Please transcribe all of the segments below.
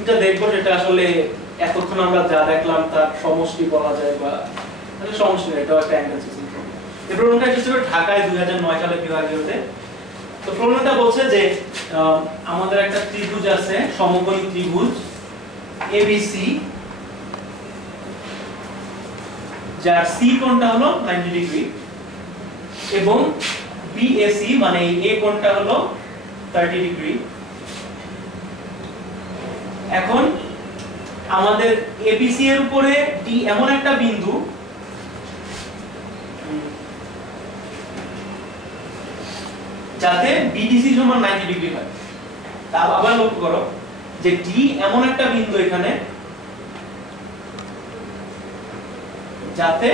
ট্রিবিউটটা দেখবো যেটা আসলে এতক্ষণ আমরা যা দেখলাম তার সমষ্টি বলা যায়, বা মানে সমষ্টি এটা একটা অ্যাঙ্গেল সিস্টেম প্রবলেম। এই প্রবলেমটা এসেছিল ঢাকায় 2009 সালে বিভাগীয়তে। তো প্রবলেমটা বলছে যে আমাদের একটা ত্রিভুজ আছে, সমকোণী ত্রিভুজ ABC, যার C কোণটা হলো 90 ডিগ্রি এবং BAC মানে এই A কোণটা হলো 30 ডিগ্রি। এখন আমাদের ABC এর উপরে D এমন একটা বিন্দু যাতে BDC সমান 90 ডিগ্রি হয়। তা আবার লক্ষ্য করো যে D এমন একটা বিন্দু এখানে যাতে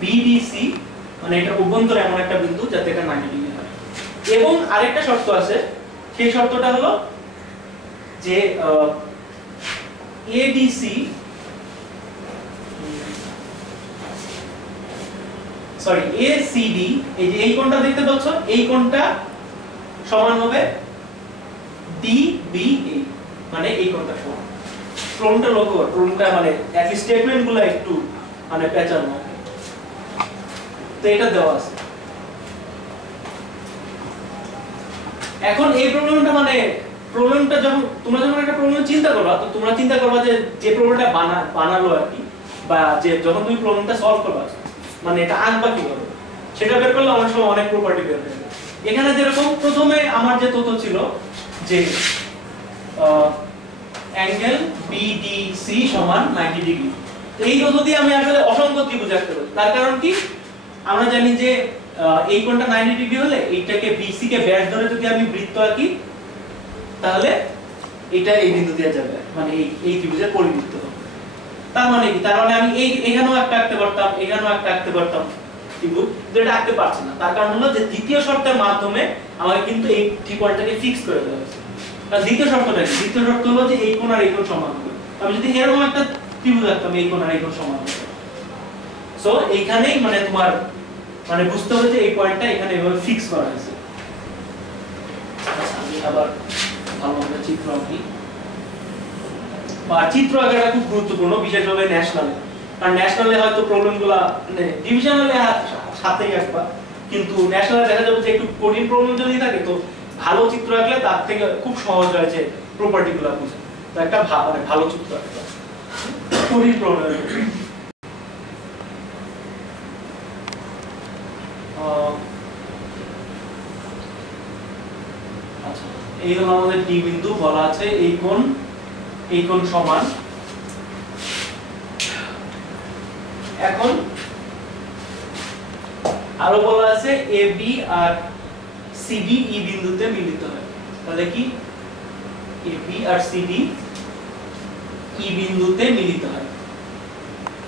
BDC মানে এটা অভ্যন্তরে এমন একটা বিন্দু যাতে এটা 90 ডিগ্রি হয়। এবং আরেকটা শর্ত আছে, সেই শর্তটা হলো যে ADC সরি ACD এই যে এই কোণটা দেখতে পাচ্ছ, এই কোণটা সমান হবে DBA মানে এই কোণটা সমান। প্রবলেমটা লক্ষ্য করো, প্রবলেমটা মানে একই স্টেটমেন্টগুলো একটু মানে প্যাচানো। তো এটা দেওয়া আছে। এখন এই প্রবলেমটা মানে প্রবলেমটা যখন তোমরা যখন একটা প্রবলেম চিন্তা করবা, তো তোমরা চিন্তা করবা যে প্রবলেমটা বানালো আর কি, বা যে যখন তুমি প্রবলেমটা সলভ করবা মানে এটা আঁকবা কিভাবে সেটা বের করলে অনেক সময় অনেক প্রপার্টি বের হবে। এখানে যেরকম প্রথমে আমার যে তথ্য ছিল যে অ্যাঙ্গেল BDC সমান 90 ডিগ্রি, তো এই তথ্য দিয়ে আমি আসলে অসংখ্য ত্রিভুজ আঁকতে পারি। তার কারণ কি, আমরা জানি যে এই কোণটা 90 ডিগ্রি হলে এইটাকে BC কে ব্যাস ধরে যদি আমি বৃত্ত আঁকি তাহলে এটা এই বিন্দু দিয়ে যাবে, মানে এই ত্রিভুজের পরিবৃত্ত হবে। তার মানে কি, তার মানে আমি এখানেও একটা আঁকতে পারতাম, এখানেও একটা আঁকতে পারতাম ত্রিভুজ, যেটা আঁকতে পারছি না। তার কারণ হলো যে দ্বিতীয় শর্তের মাধ্যমে আমাকে কিন্তু এই ত্রিকোণটাকে ফিক্স করে দেওয়া হয়েছে। তার দ্বিতীয় শর্তটা কি, দ্বিতীয় শর্ত হলো যে এই কোণ আর এই কোণ সমান হবে। আমি যদি এরকম একটা ত্রিভুজ আঁকতাম, এই কোণ আর এই কোণ সমান হবে। সো এইখানেই মানে তোমার মানে বুঝতে হবে যে এই পয়েন্টটা এখানে এভাবে ফিক্স করা হয়েছে। আমি আবার ভালোভাবে চিত্র আঁকি, বা চিত্র আঁকাটা খুব গুরুত্বপূর্ণ, বিশেষভাবে ন্যাশনালে। কারণ ন্যাশনালে হয়তো প্রবলেমগুলো মানে ডিভিশনালে সাথেই আঁকবা, কিন্তু ন্যাশনালে দেখা যাবে যে একটু কঠিন প্রবলেম যদি থাকে, তো ভালো চিত্র আঁকলে তার থেকে খুব সহজ হয় যে প্রপার্টিগুলো বুঝে। তো একটা মানে ভালো চিত্র আঁকবা কঠিন প্রবলেম। আচ্ছা, এই হলো আমাদের D বিন্দু, বলা আছে এই কোণ সমান। এখন আরো বলা আছে AB আর CD E বিন্দুতে মিলিত হয়। তাহলে কি AB আর CD E বিন্দুতে মিলিত হয়,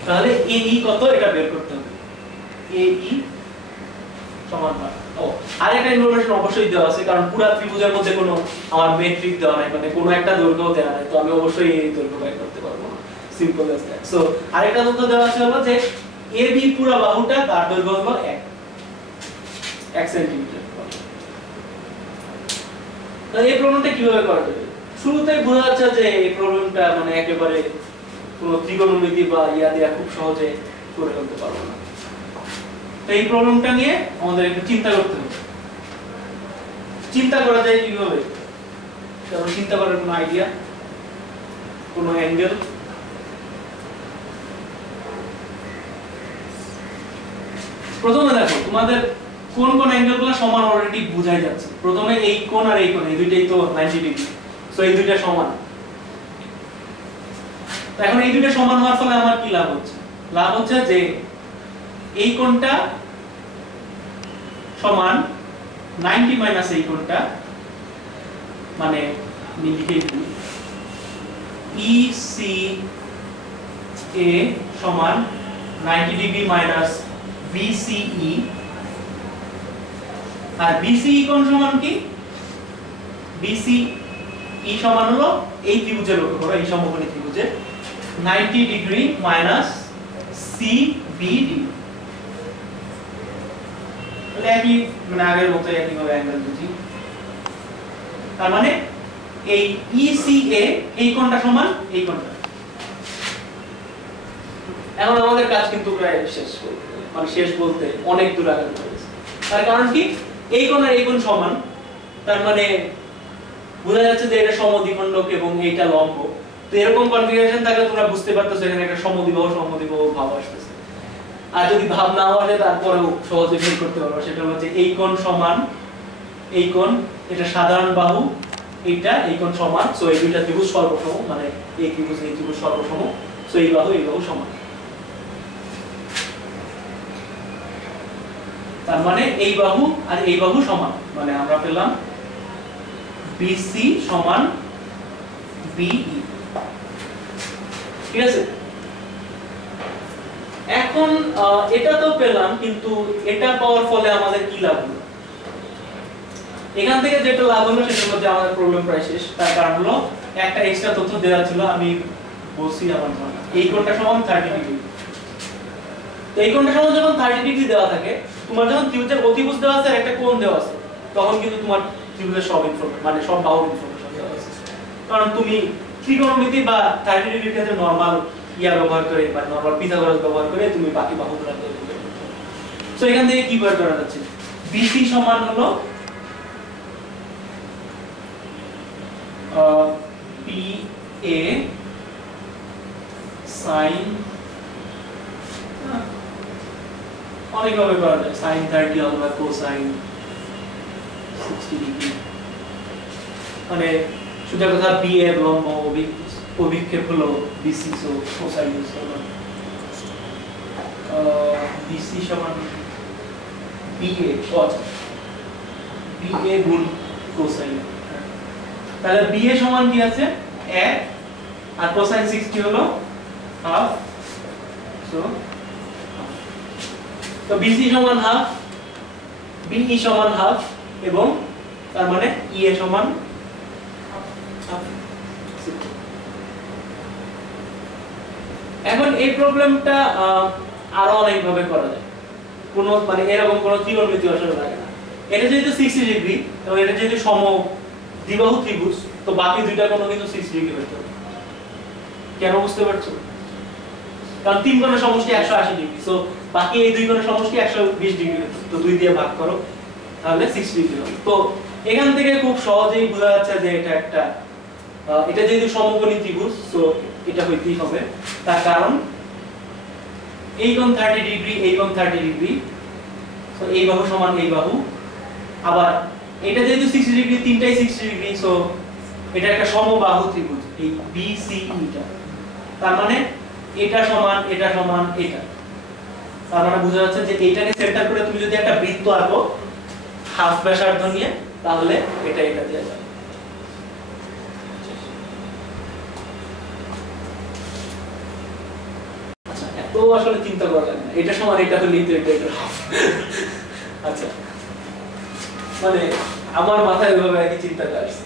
তাহলে AE কত এটা বের করতে হবে। AE সমান হয়, ও আরেকটা ইনফরমেশন অবশ্যই দেওয়া আছে, কারণ পুরো ত্রিভুজের মধ্যে কোনো আমার মেট্রিক দেওয়া নাই, মানে কোনো একটা দৈর্ঘ্য দেওয়া নাই, তো আমি অবশ্যই এই দৈর্ঘ্য বের করতে পারবো না। Simple as that. সো আরেকটা তথ্য দেওয়া আছে হলো যে AB পুরো বাহুটা তার দৈর্ঘ্য হলো 1 সেন্টিমিটার। তো এই প্রবলেমটা কিভাবে করা যাবে? শুরুতেই বোঝা যাচ্ছে যে এই প্রবলেমটা মানে একেবারে কোনো ত্রিকোণমিতি বা ইয়া দিয়া খুব সহজে করে ফেলতে পারবো না। তো এই প্রবলেমটা নিয়ে আমাদের একটু চিন্তা করতে হবে। চিন্তা করা যায় কিভাবে? কারণ চিন্তা করার কোনো আইডিয়া, কোনো অ্যাঙ্গেল? প্রথমে দেখো তোমাদের কোন কোন অ্যাঙ্গেলগুলো সমান অলরেডি বোঝাই যাচ্ছে। প্রথমে এই কোণ আর এই কোণ, এই দুইটাই তো 90 ডিগ্রি, সো এই দুইটা সমান। তো এখন এই দুইটা সমান হওয়ার ফলে আমার কি লাভ হচ্ছে? লাভ হচ্ছে যে এই কোণটা সমান 90 মাইনাস এই কোণটা, মানে আমি লিখে দিই ECA সমান 90 ডিগ্রি মাইনাস BCE, আর BCE কোণ সমান কি? BCE সমান হলো এই ত্রিভুজের, লক্ষ্য করো এই সমকোণী ত্রিভুজের 90 ডিগ্রি মাইনাস CBD। তাহলে একই মানে আগের মতো একই ভাবে অ্যাঙ্গেল বুঝি। তার মানে এই ECA এই কোণটা সমান এই কোণটা। এখন আমাদের কাজ কিন্তু প্রায় শেষ, মানে শেষ বলতে অনেক দূর আগে চলে গেছে। তার কারণ কি, এই কোণ আর এই কোণ সমান, তার মানে বোঝা যাচ্ছে যে এটা সমদ্বিখণ্ডক এবং এইটা লম্ব। তো এরকম কনফিগারেশন থাকলে তোমরা বুঝতে পারতেছো এখানে একটা সমদ্বিবাহু ভাব আসতেছে। আর যদি ভাব নাও আসে তারপরেও সহজে বের করতে পারবো, সেটা হচ্ছে এই কোণ সমান এই কোণ, এটা সাধারণ বাহু, এইটা এই কোণ সমান, সো এই দুইটা ত্রিভুজ সর্বসম, মানে এই ত্রিভুজ সর্বসম, সো এই বাহু সমান। তার মানে এই বাহু আর এই বাহু সমান, মানে আমরা পেলাম BC সমান BE। ঠিক আছে, এখন এটা তো পেলাম, কিন্তু এটা পাওয়ার ফলে আমাদের কি লাভ হলো? এখান থেকে যেটা লাভ হলো সেটার মধ্যে আমাদের প্রবলেম প্রায় শেষ। তার কারণ হলো একটা এক্সট্রা তথ্য দেওয়া ছিল, আমি বলছি আমার জানা এই কোণটা সমান 30 ডিগ্রি। তো এই কোণটা সমান যখন 30 ডিগ্রি দেওয়া থাকে, তোমার যখন ত্রিভুজের অতিভুজ দেওয়া আছে আর একটা কোণ দেওয়া আছে, তখন কিন্তু তোমার ত্রিভুজের সব ইনফরমেশন, মানে সব বাহুর ইনফরমেশন দেওয়া আছে। কারণ তুমি ত্রিকোণমিতি বা 30 ডিগ্রির ক্ষেত্রে নরমাল ব্যবহার করে বা নরমাল পিথাগোরাস ব্যবহার করে তুমি বাকি বাহুগুলো তৈরি করতে পারো। সো এখান থেকে কি বের করা যাচ্ছে? BC সমান হলো PA sin, অনেকভাবে করা যায়, sin 30 অথবা cosine 60 ডিগ্রি, মানে সোজা কথা BA এর লম্ব অভিক্ষেপ হলো BC, সো cosine ইউজ করলাম। BC সমান BA, BA গুণ cosine, তাহলে BA সমান কি আছে 1 আর cosine 60 হলো হাফ, সো তো BC সমান হাফ, BE সমান হাফ, এবং তার মানে EA সমান হাফ। এখন এই প্রবলেমটা আরো অনেক ভাবে করা যায়, কোন মানে এরকম কোন ত্রিকোণমিতি আসলে লাগে না। এটা যেহেতু 60 ডিগ্রি এবং এটা যেহেতু দ্বিবাহু ত্রিভুজ, তো বাকি দুইটা কোণ কিন্তু 60 ডিগ্রি হতে হবে। কেন বুঝতে পারছো? কারণ তিন কোণের সমষ্টি 180 ডিগ্রি, সো বাকি এই দুই কোণের সমষ্টি 120 ডিগ্রি হতে হবে। তো 2 দিয়ে ভাগ করো, তাহলে 60 ডিগ্রি হবে। তো এখান থেকে খুব সহজেই বোঝা যাচ্ছে যে এটা একটা এটা যেহেতু সমকোণী ত্রিভুজ, সো এটা হইতেই হবে। তার কারণ এই কোণ 30 ডিগ্রি, এই কোণ 30 ডিগ্রি, সো এই বাহু সমান এই বাহু। আবার এটা যেহেতু 60 ডিগ্রি, তিনটাই 60 ডিগ্রি, সো এটা একটা সমবাহু ত্রিভুজ, এই BCE টা। তার মানে এটা সমান এটা সমান এটা। তার মানে বোঝা যাচ্ছে যে এইটাকে সেন্টার করে তুমি যদি একটা বৃত্ত আঁকো হাফ ব্যাসার্ধ নিয়ে, তাহলে এটা দেয়া যাবে। আচ্ছা, এত আসলে চিন্তা করা লাগে না, এটা সমান এটা হলেই তো এটা হাফ। আচ্ছা, মানে আমার মাথায় এভাবে একই চিন্তাটা আসছে।